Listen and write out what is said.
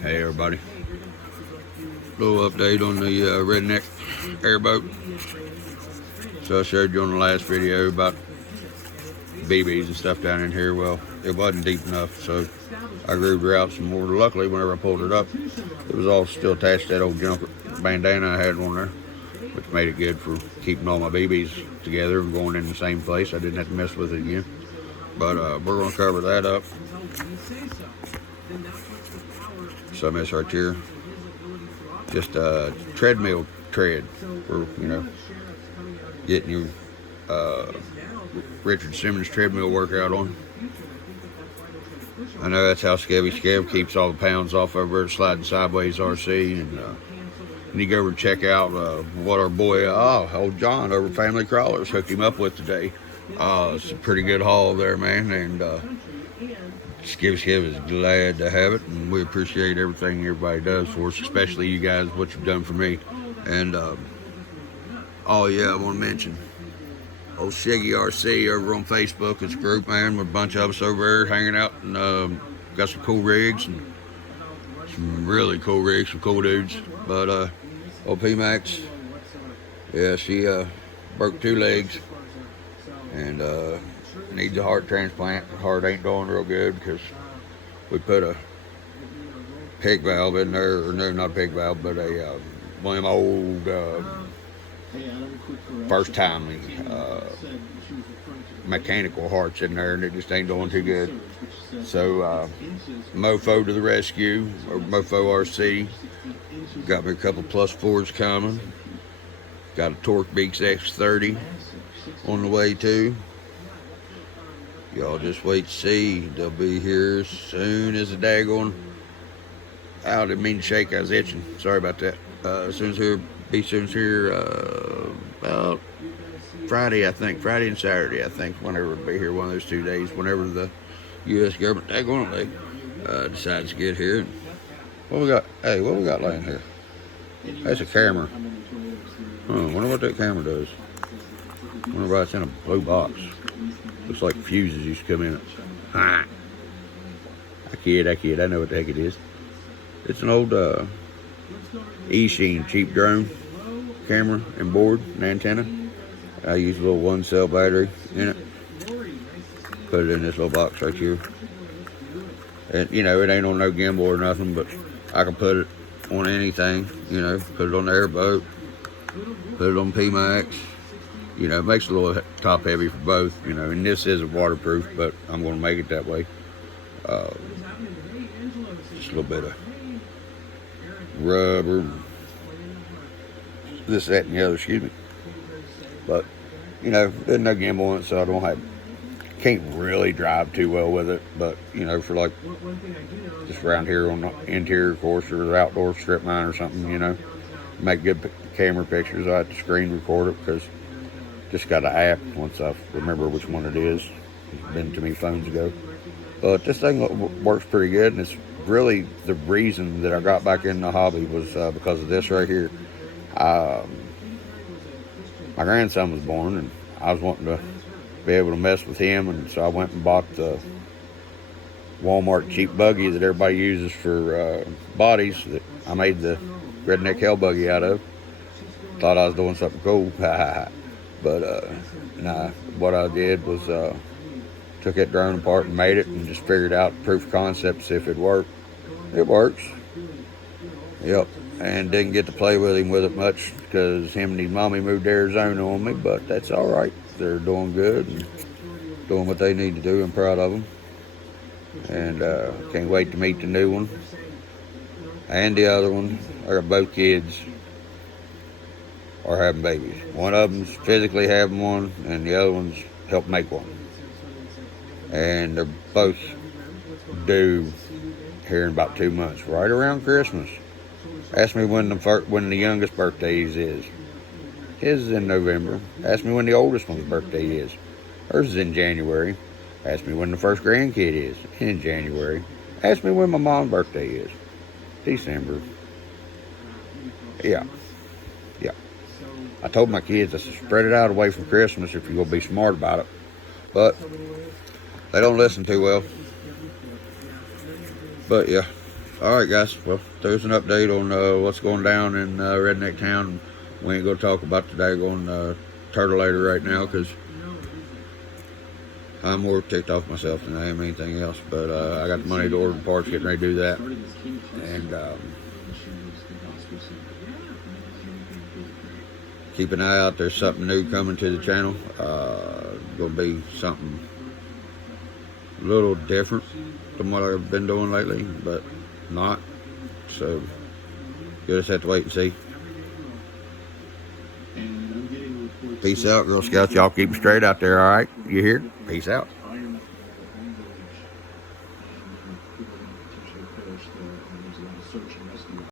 Hey everybody, little update on the redneck airboat. So I showed you on the last video about BBs and stuff down in here. Well, it wasn't deep enough, so I grooved her out some more. Luckily, whenever I pulled it up, it was all still attached to that old jumper bandana I had on there, which made it good for keeping all my BBs together and going in the same place. I didn't have to mess with it again. But we're going to cover that up. Some SR here, just a treadmill tread for, getting your Richard Simmons treadmill workout on. I know that's how Scab keeps all the pounds off over at Sliding Sideways RC. And you go over and check out what our boy, old John over Family Crawlers hooked him up with today. It's a pretty good haul there, man, and Skib is glad to have it, and we appreciate everything everybody does for us, especially you guys, what you've done for me. And oh yeah, I want to mention old Shaggy RC over on Facebook. It's a group, man, with a bunch of us over there hanging out, and got some cool rigs, and some really cool rigs, some cool dudes. But old PIMAx, yeah, she broke 2 legs and needs a heart transplant. Her heart ain't doing real good because we put a pig valve in there, or no, not a pig valve, but a one of them old first time mechanical hearts in there, and it just ain't doing too good. So Mofo to the rescue, or MofoRC, got me a couple +4s coming. Got a Torque Beaks X30 on the way too. Y'all just wait to see. They'll be here as soon as the daggone. I didn't mean to shake, I was itching. Sorry about that. As soon as here, about Friday, I think. Friday and Saturday, I think. Whenever it'll be here, one of those 2 days. Whenever the U.S. government, daggone it, decides to get here. What we got? Hey, what we got laying here? That's a camera. Wonder what that camera does. Wonder why it's in a blue box. Looks like fuses used to come in it. I kid. I know what the heck it is. It's an old E-Sheen cheap drone camera and board and antenna. I use a little 1-cell battery in it. Put it in this little box right here. And it ain't on no gimbal or nothing, but I can put it on anything. Put it on the airboat. Put it on PIMAx. It makes it a little top heavy for both, and this isn't waterproof, but I'm going to make it that way. Just a little bit of rubber, this, that, and the other, excuse me. But, there's no gimbal on it, so I can't really drive too well with it. But, for like, just around here on the interior course or the outdoor strip mine or something, make good camera pictures. I have to screen record it because just got an app once I remember which one it is. It's been too many phones ago. But this thing works pretty good, and it's really the reason that I got back in the hobby was because of this right here. My grandson was born, and I was wanting to be able to mess with him, and so I went and bought the Walmart cheap buggy that everybody uses for bodies that I made the redneck hell buggy out of. Thought I was doing something cool. But nah, what I did was took that drone apart and made it, and just figured out proof of concept, see if it worked. It works. Yep. And didn't get to play with him with it much because him and his mommy moved to Arizona on me, but that's all right. They're doing good and doing what they need to do. I'm proud of them. And can't wait to meet the new one and the other one. I got both kids are having babies. One of them's physically having one, and the other one's helped make one. And they're both due here in about 2 months, right around Christmas. Ask me when the youngest birthday is. His is in November. Ask me when the oldest one's birthday is. Hers is in January. Ask me when the first grandkid is, in January. Ask me when my mom's birthday is, December. Yeah. I told my kids, I said, spread it out away from Christmas if you're going to be smart about it. But they don't listen too well. But yeah, All right, guys. Well, there's an update on what's going down in Redneck Town. We ain't gonna talk about the daggone turtleator right now because I'm more ticked off myself than I am anything else. But I got the money to order the parts, getting ready to do that. And keep an eye out. There's something new coming to the channel. Gonna be something a little different than what I've been doing lately, but not. So you'll just have to wait and see. Peace out, Girl Scouts. Y'all keep them straight out there, all right? You hear? Peace out.